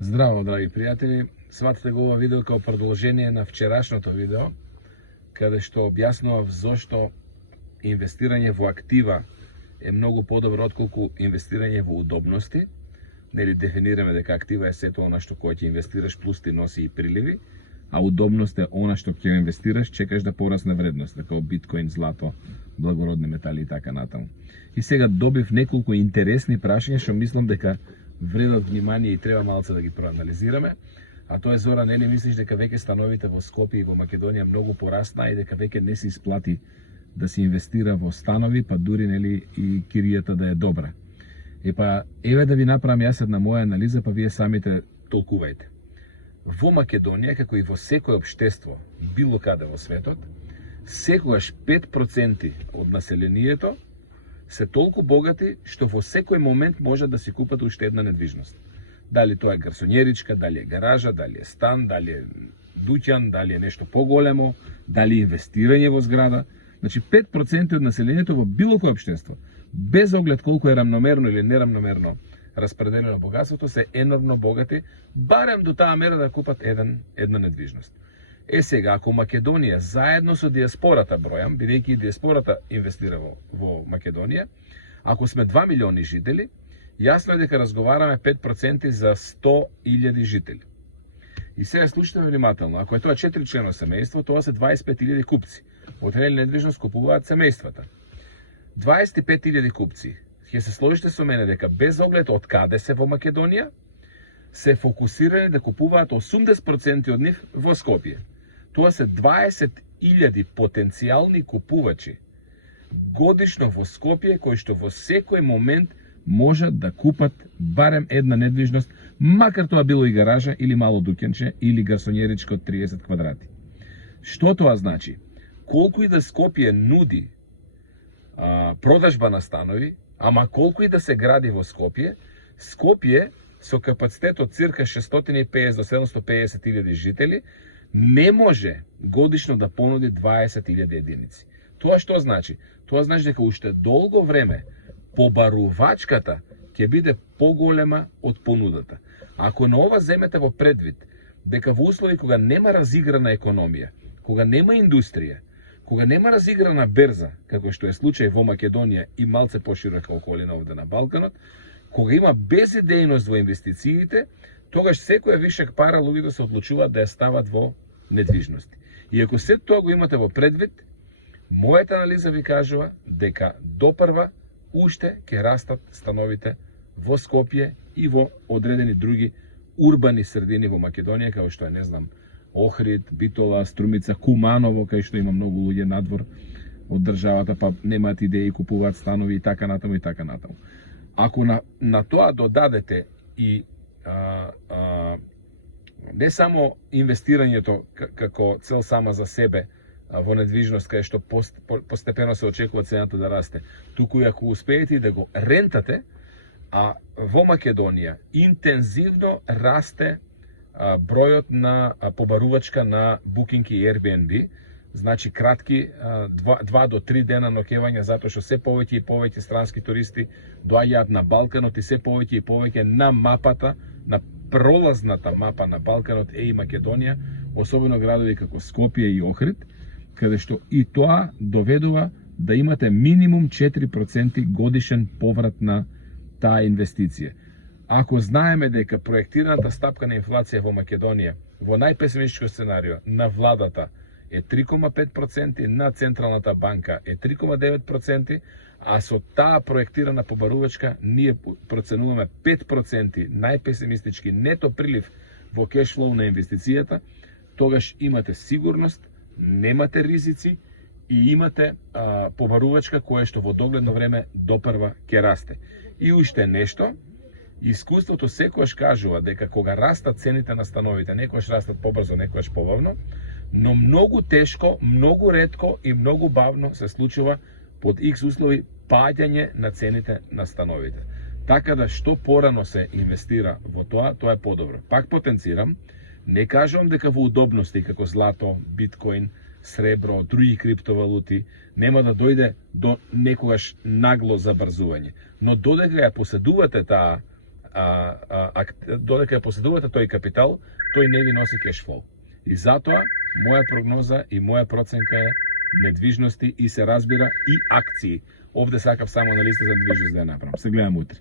Здраво, драги пријатели, сватете го ова видео како продолжение на вчерашното видео, каде што објаснував зошто инвестирање во актива е многу подобро отколку инвестирање во удобности. Нели дефинираме дека актива е сето она што кога ќе инвестираш плюс ти носи и приливи, а удобност е она што ќе инвестираш, чекаш да порасне вредност, како биткоин, злато, благородни метали и така натаму. И сега добив неколку интересни прашања што мислам дека вредат внимание и треба малце да ги проанализираме. А тоа е Зора, нели мислиш дека веќе становите во Скопје и во Македонија многу порасна и дека веќе не се исплати да се инвестира во станови, па дури нели и киријата да е добра. Еве да ви направам јас една моја анализа, па вие самите толкувајте. Во Македонија, како и во секој општество, било каде во светот, секогаш 5% од населението се толку богати што во секој момент можат да си купат уште една недвижност. Дали тоа е гарсонјеричка, дали е гаража, дали е стан, дали е дуќан, дали е нешто поголемо, дали е инвестирање во зграда. Значи 5% од населението во било кој општество, без оглед колку е рамномерно или нерамномерно распределено богатството, се енормно богати, барем до таа мера да купат една недвижност. Сега, ако Македонија заедно со диаспората бројам, бидејќи и диаспората инвестира во Македонија, ако сме 2 милиони жители, јасно е дека разговараме 5% за 100.000 жители. И сега слушате внимателно, ако е тоа 4 члено семејство, тоа се 25.000 купци. Од нели недвижност купуваат семејствата. 25.000 купци. Ќе се сложите со мене дека без оглед од каде се во Македонија, се фокусирани да купуваат 80% од нив во Скопје. Тоа се 20.000 потенцијални купувачи годишно во Скопје, кои што во секој момент можат да купат барем една недвижност, макар тоа било и гаража, или мало дуќанче, или гарсонјеричка од 30 квадрати. Што тоа значи? Колку и да Скопје нуди продажба на станови, ама колку и да се гради во Скопје, Скопје со капацитет од цирка 650 до 750.000 жители, не може годишно да понуди 20.000 единици. Тоа што значи? Тоа значи дека уште долго време побарувачката ќе биде поголема од понудата. Ако на ова земете во предвид дека во услови кога нема разиграна економија, кога нема индустрија, кога нема разиграна берза, како што е случај во Македонија и малце поширока околина овде на Балканот, кога има безидејност во инвестициите, тогаш секоја вишек пара луѓето се одлучуваат да ја стават во недвижности. И ако се тоа го имате во предвид, мојата анализа ви кажува дека допрва уште ќе растат становите во Скопје и во одредени други урбани средини во Македонија, како што е, не знам, Охрид, Битола, Струмица, Куманово, кај што има многу луѓе надвор од државата, па немаат идеи, купуваат станови и така натаму и така натаму. Ако на тоа додадете и не само инвестирањето како цел сама за себе во недвижност, кај што постепено се очекува цената да расте, туку и ако успеете да го рентате, а во Македонија интензивно расте бројот на побарувачка на Booking и Airbnb, значи кратки 2 до 3 дена ноќевања, затоа што се повеќе и повеќе странски туристи доаѓаат на Балканот и се повеќе и повеќе на мапата, на пролазната мапа на Балканот е и Македонија, особено градови како Скопје и Охрид, каде што и тоа доведува да имате минимум 4% годишен поврат на таа инвестиција. Ако знаеме дека проектираната стапка на инфлација во Македонија, во најпесимистичко сценарио на владата е 3,5%, на Централната банка е 3,9%, а со таа проектирана побарувачка ние проценуваме 5% најпесимистички нето прилив во кешфлоу на инвестицијата, тогаш имате сигурност, немате ризици и имате побарувачка која што во догледно време допрва ќе расте. И уште нешто, искуството секогаш кажува дека кога растат цените на становите, некогаш растат побрзо, некогаш побавно, но многу тешко, многу ретко и многу бавно се случува под X услови паѓање на цените на становите. Така да што порано се инвестира во тоа, тоа е подобро. Пак потенцирам, не кажувам дека во удобности како злато, биткоин, сребро, други криптовалути нема да дојде до некогаш нагло забрзување. Но додека ја поседувате таа додека ја поседувате тој капитал, тој не ви носи кешфлоу. И затоа, моја прогноза и моја проценка е недвижности и се разбира и акции. Овде сакав само на листа за недвижност да ја направам. Се гледам утре.